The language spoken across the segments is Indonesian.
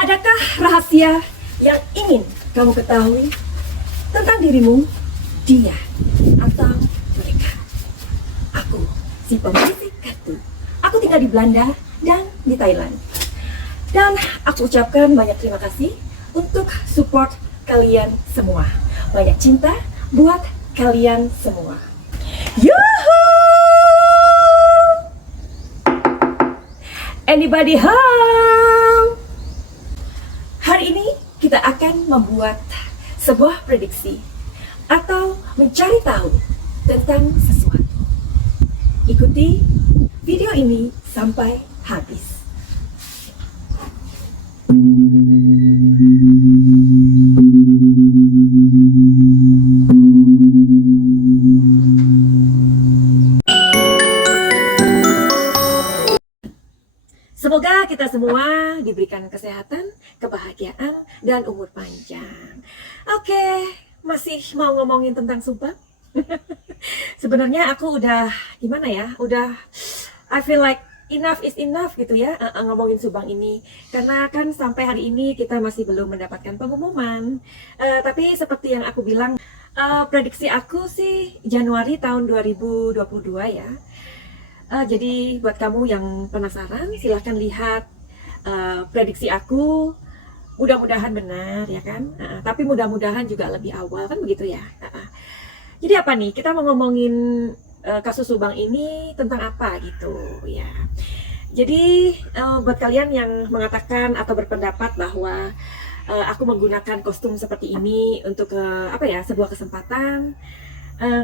Adakah rahasia yang ingin kamu ketahui tentang dirimu, dia, atau mereka? Aku, si pembisik kartu. Aku tinggal di Belanda dan di Thailand. Dan aku ucapkan banyak terima kasih untuk support kalian semua. Banyak cinta buat kalian semua. Yuhuu! Anybody home? Hari ini kita akan membuat sebuah prediksi atau mencari tahu tentang sesuatu. Ikuti video ini sampai habis. Semoga kita semua diberikan kesehatan, kebahagiaan, dan umur panjang. Oke, masih mau ngomongin tentang Subang? Sebenarnya aku udah, gimana ya, I feel like enough is enough gitu ya, ngomongin Subang ini. Karena kan sampai hari ini kita masih belum mendapatkan pengumuman. Tapi seperti yang aku bilang, prediksi aku sih Januari tahun 2022 ya. Jadi buat kamu yang penasaran, silahkan lihat prediksi aku. Mudah-mudahan benar ya kan. Tapi mudah-mudahan juga lebih awal kan begitu ya. Jadi apa nih? Kita mau ngomongin kasus Subang ini tentang apa gitu ya. Jadi buat kalian yang mengatakan atau berpendapat bahwa aku menggunakan kostum seperti ini untuk sebuah kesempatan,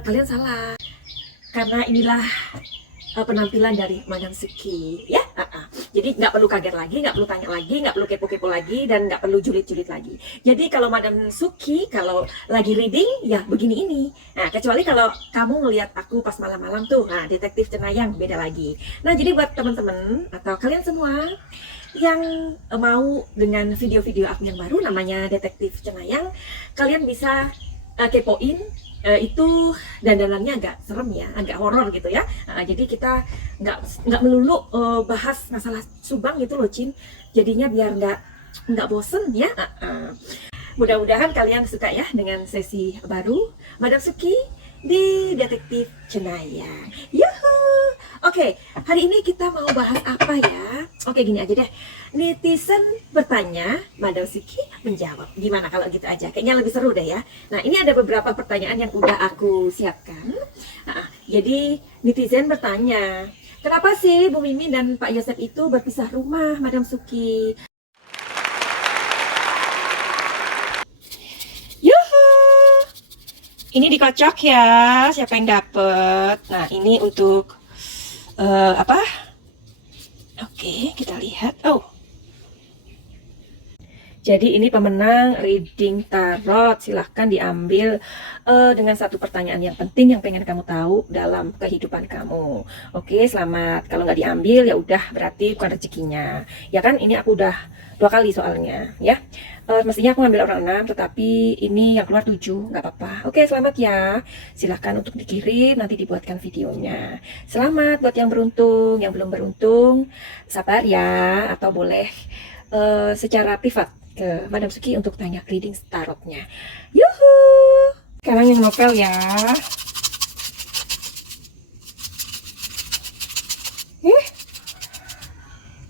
kalian salah. Karena inilah penampilan dari Madam Suki ya. Jadi nggak perlu kaget lagi, nggak perlu tanya lagi, nggak perlu kepo-kepo lagi, dan nggak perlu julid-julid lagi. Jadi kalau Madam Suki kalau lagi reading ya begini ini. Nah, kecuali kalau kamu ngelihat aku pas malam-malam tuh, nah detektif Cenayang beda lagi. Nah, jadi buat teman-teman atau kalian semua yang mau dengan video-video aku yang baru namanya Detektif Cenayang, kalian bisa kepoin. Itu dandanannya agak serem ya, agak horor gitu ya. Jadi kita nggak melulu bahas masalah Subang gitu loh, Cin. Jadinya biar nggak bosen ya. Mudah-mudahan kalian suka ya dengan sesi baru Madam Suki di Detektif Cenayang. Yuhuu. Oke, hari ini kita mau bahas apa ya? Oke, gini aja deh. Netizen bertanya, Madam Suki menjawab. Gimana kalau gitu aja? Kayaknya lebih seru deh ya. Nah, ini ada beberapa pertanyaan yang udah aku siapkan. Jadi netizen bertanya, kenapa sih Bu Mimin dan Pak Yosep itu berpisah rumah, Madam Suki? Yuhu! Ini dikocok ya, siapa yang dapet? Nah, ini untuk apa? Oke, kita lihat. Oh, jadi ini pemenang reading tarot. Silahkan diambil dengan satu pertanyaan yang penting yang pengen kamu tahu dalam kehidupan kamu. Oke, selamat. Kalau nggak diambil ya udah berarti bukan rezekinya. Ya kan, ini aku udah 2 kali soalnya ya. Mestinya aku ngambil orang 6, tetapi ini yang keluar 7, nggak apa-apa. Oke, selamat ya. Silahkan untuk dikirim, nanti dibuatkan videonya. Selamat buat yang beruntung, yang belum beruntung, sabar ya. Atau boleh secara privat ke Madam Suki untuk tanya reading tarotnya. Yuhu! Sekarang yang novel ya.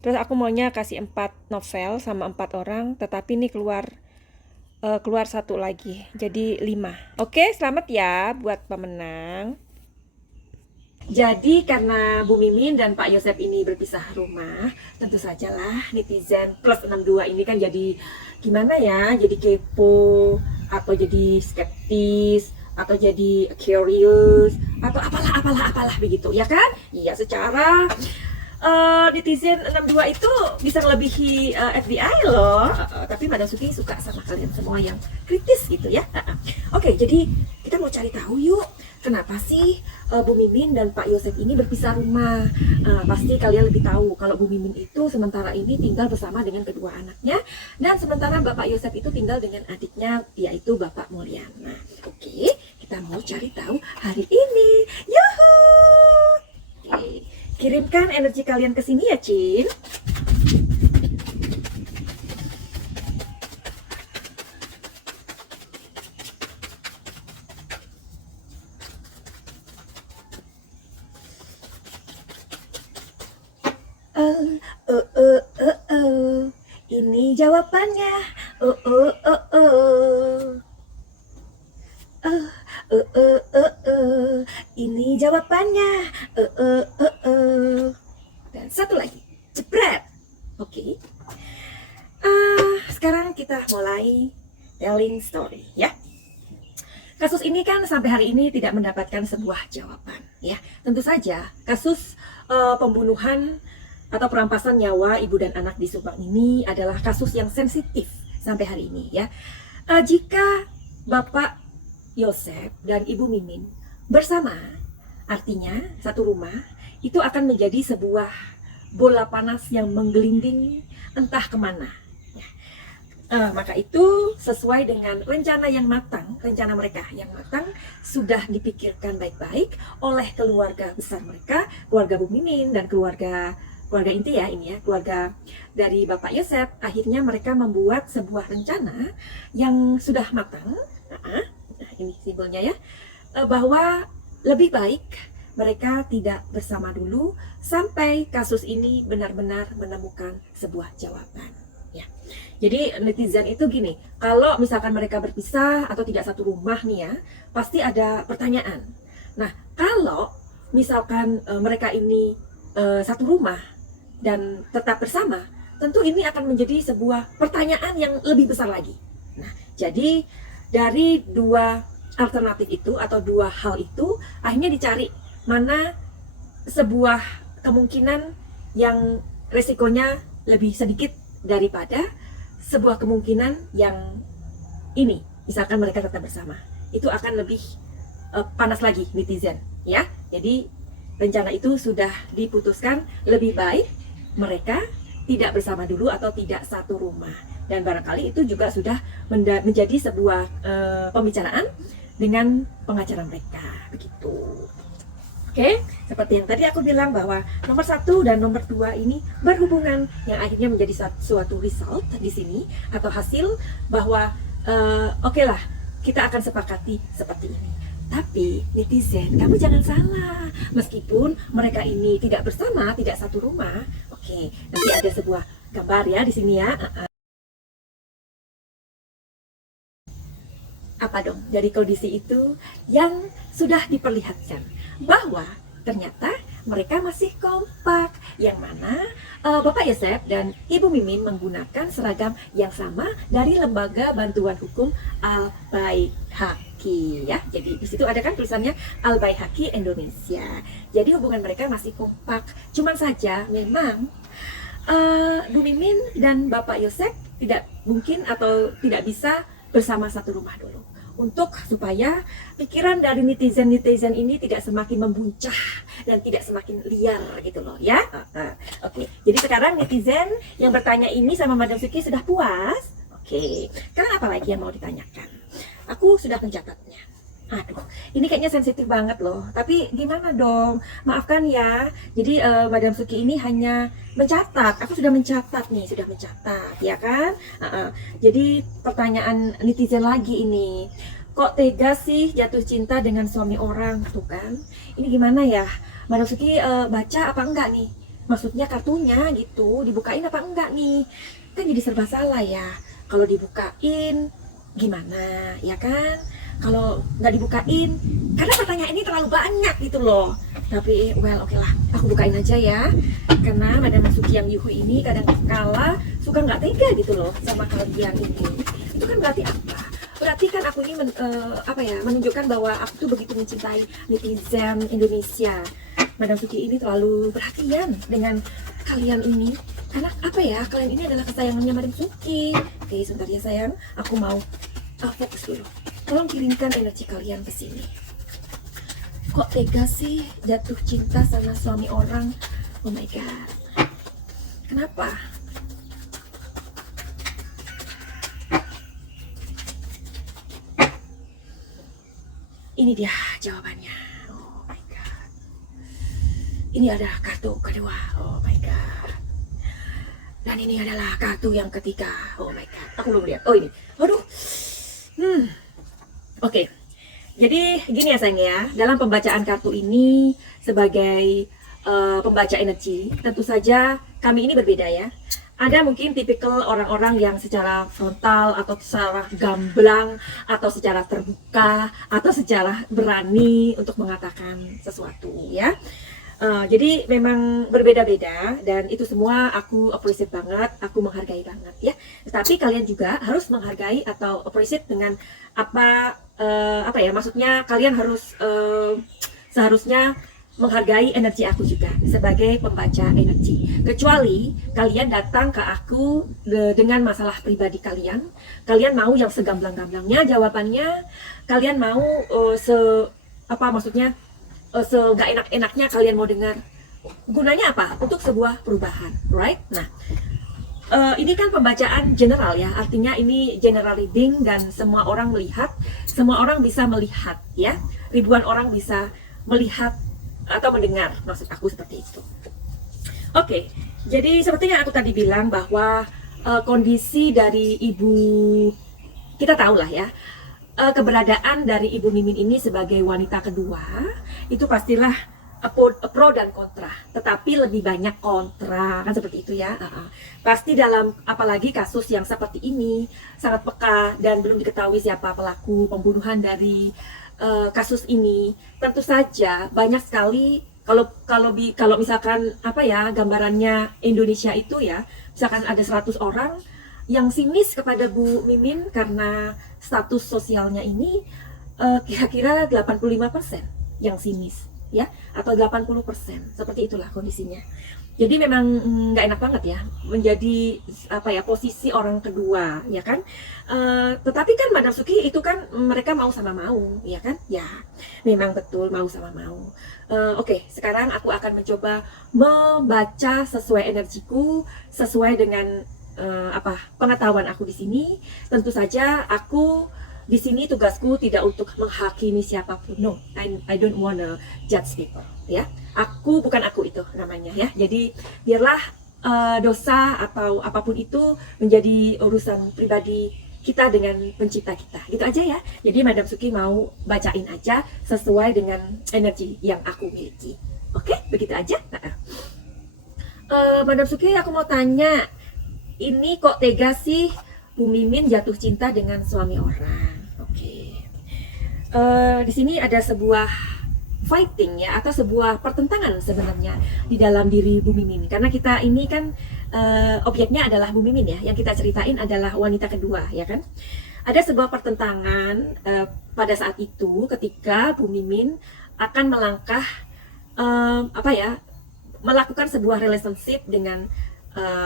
Terus aku maunya kasih 4 novel sama 4 orang, tetapi ini keluar 1 lagi, jadi 5. Oke, selamat ya buat pemenang. Jadi karena Bu Mimin dan Pak Yosep ini berpisah rumah, tentu sajalah netizen plus 62 ini kan jadi gimana ya, jadi kepo, atau jadi skeptis, atau jadi curious, atau apalah begitu, ya kan? Iya, secara netizen 62 itu bisa melebihi FBI loh. Tapi Madam Suki suka sama kalian semua yang kritis gitu ya. Oke, jadi kita mau cari tahu yuk, kenapa sih Bu Mimin dan Pak Yosep ini berpisah rumah. Pasti kalian lebih tahu kalau Bu Mimin itu sementara ini tinggal bersama dengan kedua anaknya, dan sementara Bapak Yosep itu tinggal dengan adiknya, yaitu Bapak Mulyana. Oke, kita mau cari tahu hari ini. Yuhu! Oke. Kirimkan energi kalian ke sini ya, Cin. jawabannya. Oh, oh, oh, oh. Ini jawabannya. Dan satu lagi, jepret. Oke. Sekarang kita mulai telling story ya. Kasus ini kan sampai hari ini tidak mendapatkan sebuah jawaban ya. Tentu saja kasus pembunuhan atau perampasan nyawa ibu dan anak di Subang ini adalah kasus yang sensitif sampai hari ini ya. Jika Bapak Yosep dan Ibu Mimin bersama, artinya satu rumah, itu akan menjadi sebuah bola panas yang menggelinding entah kemana. Maka itu sesuai dengan rencana yang matang, rencana mereka yang matang sudah dipikirkan baik-baik oleh keluarga besar mereka, keluarga Bu Mimin dan keluarga inti ya ini ya, keluarga dari Bapak Yosep. Akhirnya mereka membuat sebuah rencana yang sudah matang. Ini simbolnya ya, bahwa lebih baik mereka tidak bersama dulu sampai kasus ini benar-benar menemukan sebuah jawaban ya. Jadi netizen itu gini, kalau misalkan mereka berpisah atau tidak satu rumah nih ya, pasti ada pertanyaan. Nah, kalau misalkan mereka ini satu rumah dan tetap bersama, tentu ini akan menjadi sebuah pertanyaan yang lebih besar lagi. Nah, jadi dari dua alternatif itu atau dua hal itu akhirnya dicari mana sebuah kemungkinan yang resikonya lebih sedikit daripada sebuah kemungkinan yang ini, misalkan mereka tetap bersama, itu akan lebih panas lagi netizen ya. Jadi rencana itu sudah diputuskan lebih baik mereka tidak bersama dulu atau tidak satu rumah, dan barangkali itu juga sudah menjadi sebuah pembicaraan dengan pengacara mereka begitu. Oke, seperti yang tadi aku bilang bahwa nomor 1 dan nomor 2 ini berhubungan, yang akhirnya menjadi suatu result di sini atau hasil bahwa oke lah, kita akan sepakati seperti ini. Tapi netizen, kamu jangan salah, meskipun mereka ini tidak bersama, tidak satu rumah, oke, nanti ada sebuah gambar ya di sini ya. Apa dong dari kondisi itu yang sudah diperlihatkan bahwa ternyata mereka masih kompak, yang mana Bapak Yosep dan Ibu Mimin menggunakan seragam yang sama dari Lembaga Bantuan Hukum Al-Baihaqi ya. Jadi di situ ada kan tulisannya Al-Baihaqi Indonesia. Jadi hubungan mereka masih kompak. Cuman saja memang Bu Mimin dan Bapak Yosep tidak mungkin atau tidak bisa bersama satu rumah dulu, untuk supaya pikiran dari netizen ini tidak semakin membuncah dan tidak semakin liar gitu loh ya. Oke. Jadi sekarang netizen yang bertanya ini sama Madam Suki sudah puas. Oke. Sekarang apa lagi yang mau ditanyakan? Aku sudah mencatatnya. Aduh, ini kayaknya sensitif banget loh. Tapi gimana dong? Maafkan ya. Jadi Madam Suki ini hanya mencatat. Aku sudah mencatat nih, sudah mencatat, ya kan? Jadi pertanyaan netizen lagi ini. Kok tega sih jatuh cinta dengan suami orang, tuh kan? Ini gimana ya? Madam Suki baca apa enggak nih? Maksudnya kartunya gitu, dibukain apa enggak nih? Kan jadi serba salah ya. Kalau dibukain gimana, ya kan? Kalau nggak dibukain, karena pertanyaan ini terlalu banyak gitu loh. Tapi well oke lah, aku bukain aja ya. Karena Madam Suki yang yuhu ini kadang kala suka nggak tega gitu loh sama kalian ini. Itu kan berarti apa? Berarti kan aku ini menunjukkan bahwa aku tuh begitu mencintai netizen Indonesia. Madam Suki ini terlalu perhatian dengan kalian ini. Karena apa ya? Kalian ini adalah kesayangannya Madam Suki. Oke, sebentar ya sayang. Aku mau fokus dulu. Tolong kirimkan energi kalian ke sini. Kok tega sih jatuh cinta sama suami orang? Oh my god. Kenapa? Ini dia jawabannya. Oh my god. Ini adalah kartu kedua. Oh my god. Dan ini adalah kartu yang ketiga. Oh my god. Aku belum lihat. Oh ini. Waduh. Oke, jadi gini ya sayang ya, dalam pembacaan kartu ini sebagai pembaca energi, tentu saja kami ini berbeda ya. Ada mungkin tipikal orang-orang yang secara frontal atau secara gamblang atau secara terbuka atau secara berani untuk mengatakan sesuatu ya. Jadi memang berbeda-beda dan itu semua aku appreciate banget, aku menghargai banget ya. Tetapi kalian juga harus menghargai atau appreciate dengan apa ya, maksudnya kalian harus seharusnya menghargai energi aku juga sebagai pembaca energi. Kecuali kalian datang ke aku dengan masalah pribadi kalian, kalian mau yang segamblang-gamblangnya jawabannya, kalian mau nggak enak-enaknya kalian mau dengar. Gunanya apa? Untuk sebuah perubahan, right? Nah, ini kan pembacaan general ya, artinya ini general reading dan semua orang melihat, semua orang bisa melihat ya, ribuan orang bisa melihat atau mendengar, maksud aku seperti itu. Oke, jadi seperti yang aku tadi bilang bahwa kondisi dari ibu, kita tahu lah ya, keberadaan dari Ibu Mimin ini sebagai wanita kedua itu pastilah pro dan kontra, tetapi lebih banyak kontra kan seperti itu ya. Pasti dalam apalagi kasus yang seperti ini sangat peka dan belum diketahui siapa pelaku pembunuhan dari kasus ini, tentu saja banyak sekali kalau misalkan apa ya, gambarannya Indonesia itu ya, misalkan ada 100 orang yang sinis kepada Bu Mimin karena status sosialnya ini, kira-kira 85% yang sinis ya, atau 80%, seperti itulah kondisinya. Jadi memang nggak enak banget ya menjadi apa ya, posisi orang kedua ya kan. Tetapi kan Madam Suki itu kan mereka mau sama mau ya kan, ya memang betul mau sama mau. Oke, sekarang aku akan mencoba membaca sesuai energiku, sesuai dengan pengetahuan aku di sini. Tentu saja aku di sini tugasku tidak untuk menghakimi siapapun, no, I don't wanna judge people ya. Bukan aku itu namanya ya. Jadi biarlah dosa atau apapun itu menjadi urusan pribadi kita dengan pencipta kita, gitu aja ya. Jadi Madam Suki mau bacain aja sesuai dengan energi yang aku miliki. Oke, begitu aja. Madam Suki, aku mau tanya, ini kok tega sih Bu Mimin jatuh cinta dengan suami orang? Oke. Di sini ada sebuah fighting ya, atau sebuah pertentangan sebenarnya di dalam diri Bu Mimin, karena kita ini kan objeknya adalah Bu Mimin ya, yang kita ceritain adalah wanita kedua ya kan. Ada sebuah pertentangan pada saat itu ketika Bu Mimin akan melangkah melakukan sebuah relationship dengan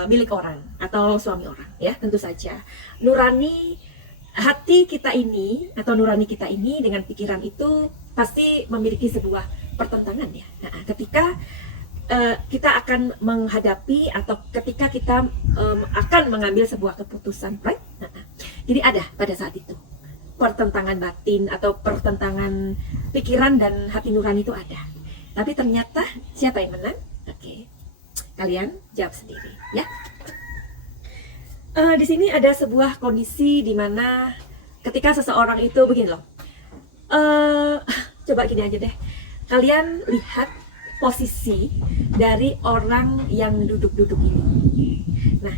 milik orang atau suami orang ya. Tentu saja nurani hati kita ini atau nurani kita ini dengan pikiran itu pasti memiliki sebuah pertentangan ya. Nah, ketika kita akan menghadapi atau ketika kita akan mengambil sebuah keputusan, right? Jadi ada pada saat itu pertentangan batin atau pertentangan pikiran dan hati nurani itu ada. Tapi ternyata siapa yang menang? Oke, kalian jawab sendiri ya. Di sini ada sebuah kondisi di mana ketika seseorang itu begini loh. Coba gini aja deh, kalian lihat posisi dari orang yang duduk-duduk ini. Nah,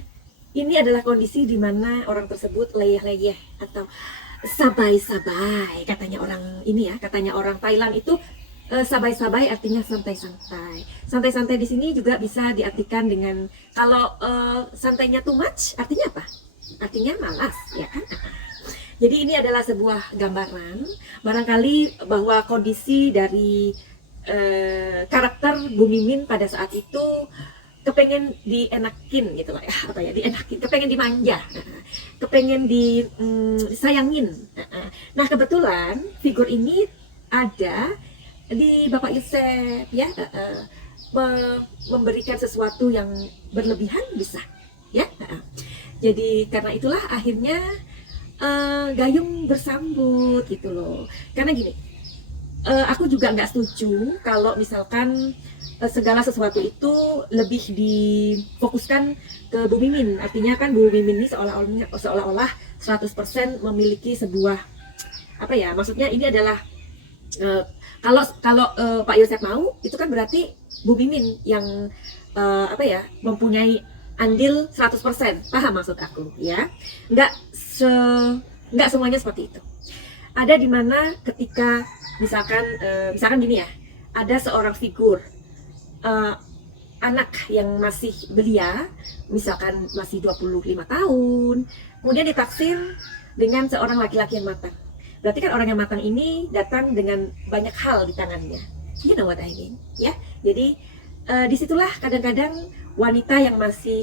ini adalah kondisi di mana orang tersebut leyeh-leyeh atau sabai-sabai, katanya orang ini ya, katanya orang Thailand itu sabai-sabai artinya santai-santai. Santai-santai di sini juga bisa diartikan dengan kalau santainya too much artinya apa? Artinya malas, ya kan? Jadi ini adalah sebuah gambaran barangkali bahwa kondisi dari karakter Bu Mimin pada saat itu kepengen dienakin gitu lah ya, dienakin, kepengen dimanja, kepengen disayangin. Nah, kebetulan figur ini ada di Bapak Yosef ya, memberikan sesuatu yang berlebihan bisa ya. Jadi karena itulah akhirnya gayung bersambut gitu loh. Karena gini, aku juga nggak setuju kalau misalkan segala sesuatu itu lebih difokuskan ke Bu Mimin. Artinya kan Bu Mimin ini seolah-olah 100% memiliki sebuah apa ya, maksudnya ini adalah kalau Pak Yosef mau, itu kan berarti Bu Mimin yang mempunyai andil 100%, paham maksud aku ya? Nggak semuanya seperti itu. Ada di mana ketika misalkan gini ya, ada seorang figur eh, anak yang masih belia, misalkan masih 25 tahun, kemudian ditaksir dengan seorang laki-laki yang matang. Berarti kan orang yang matang ini datang dengan banyak hal di tangannya. You know what I mean? Ya, jadi disitulah kadang-kadang wanita yang masih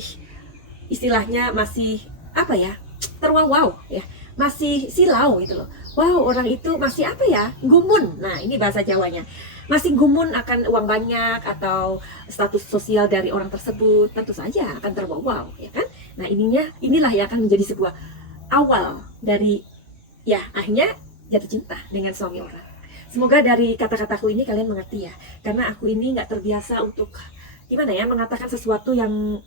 istilahnya masih apa ya, terwow ya, masih silau gitu loh. Wow, orang itu masih apa ya, gumun. Nah, ini bahasa Jawanya. Masih gumun akan uang banyak atau status sosial dari orang tersebut, tentu saja akan terwow ya kan. Nah, inilah yang akan menjadi sebuah awal dari ya akhirnya jatuh cinta dengan suami orang. Semoga dari kata-kataku ini kalian mengerti ya, karena aku ini nggak terbiasa untuk gimana ya mengatakan sesuatu yang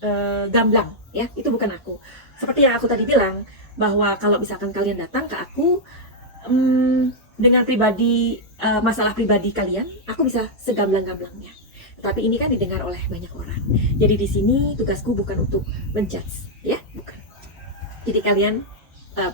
gamblang ya, itu bukan aku. Seperti yang aku tadi bilang bahwa kalau misalkan kalian datang ke aku dengan masalah pribadi kalian, aku bisa segamblang-gamblangnya. Tapi ini kan didengar oleh banyak orang. Jadi di sini tugasku bukan untuk menjudge ya, bukan. Jadi kalian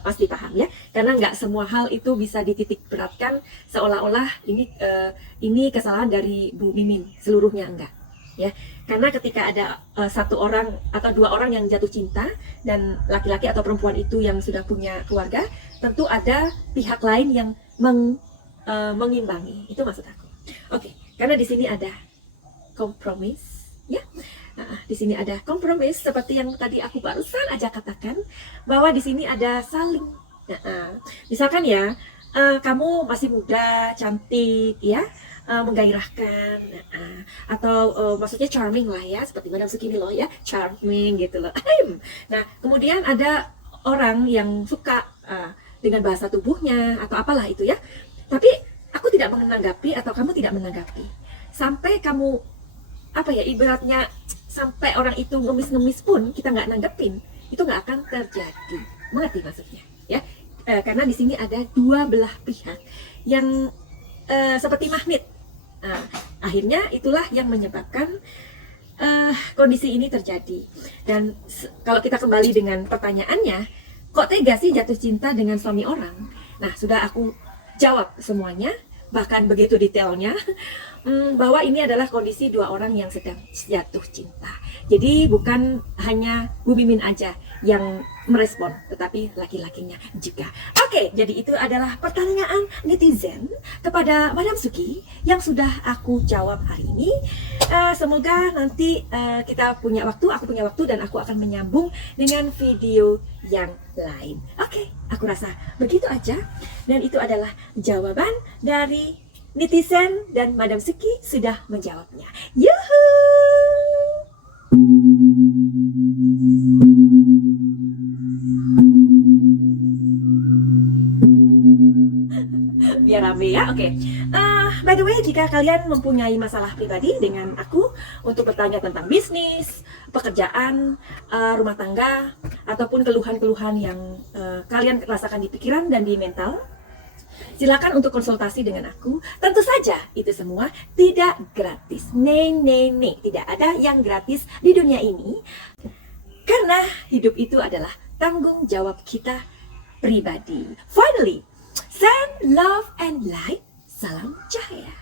pasti paham ya, karena nggak semua hal itu bisa dititik beratkan seolah-olah ini kesalahan dari Bu Mimin, seluruhnya enggak ya. Karena ketika ada satu orang atau dua orang yang jatuh cinta dan laki-laki atau perempuan itu yang sudah punya keluarga, tentu ada pihak lain yang mengimbangi. Itu maksud aku. Oke, karena di sini ada kompromis ya. Nah, di sini ada kompromis seperti yang tadi aku barusan aja katakan, bahwa di sini ada saling. Misalkan ya, kamu masih muda, cantik ya, menggairahkan, atau maksudnya charming lah ya, seperti Madam Suki loh ya, charming gitu loh. Nah, kemudian ada orang yang suka dengan bahasa tubuhnya atau apalah itu ya, tapi aku tidak menanggapi atau kamu tidak menanggapi sampai kamu apa ya, ibaratnya sampai orang itu ngemis-ngemis pun kita nggak nanggepin, itu nggak akan terjadi. Mengerti maksudnya ya? Karena di sini ada dua belah pihak yang seperti magnet. Akhirnya itulah yang menyebabkan kondisi ini terjadi. Dan kalau kita kembali dengan pertanyaannya, kok tega sih jatuh cinta dengan suami orang? Nah, sudah aku jawab semuanya, bahkan begitu detailnya, bahwa ini adalah kondisi dua orang yang sedang jatuh cinta. Jadi bukan hanya Bu Mimin aja yang merespon, tetapi laki-lakinya juga. Oke, jadi itu adalah pertanyaan netizen kepada Madam Suki yang sudah aku jawab hari ini. Semoga nanti kita punya waktu, aku punya waktu, dan aku akan menyambung dengan video yang lain. Oke, aku rasa begitu aja. Dan itu adalah jawaban dari netizen dan Madam Suki sudah menjawabnya. Yuhuu! Biar rame ya, oke. By the way, jika kalian mempunyai masalah pribadi dengan aku untuk bertanya tentang bisnis, pekerjaan, rumah tangga, ataupun keluhan-keluhan yang kalian rasakan di pikiran dan di mental, silakan untuk konsultasi dengan aku. Tentu saja itu semua tidak gratis. Tidak ada yang gratis di dunia ini. Karena hidup itu adalah tanggung jawab kita pribadi. Finally, send love and light. Salam cahaya.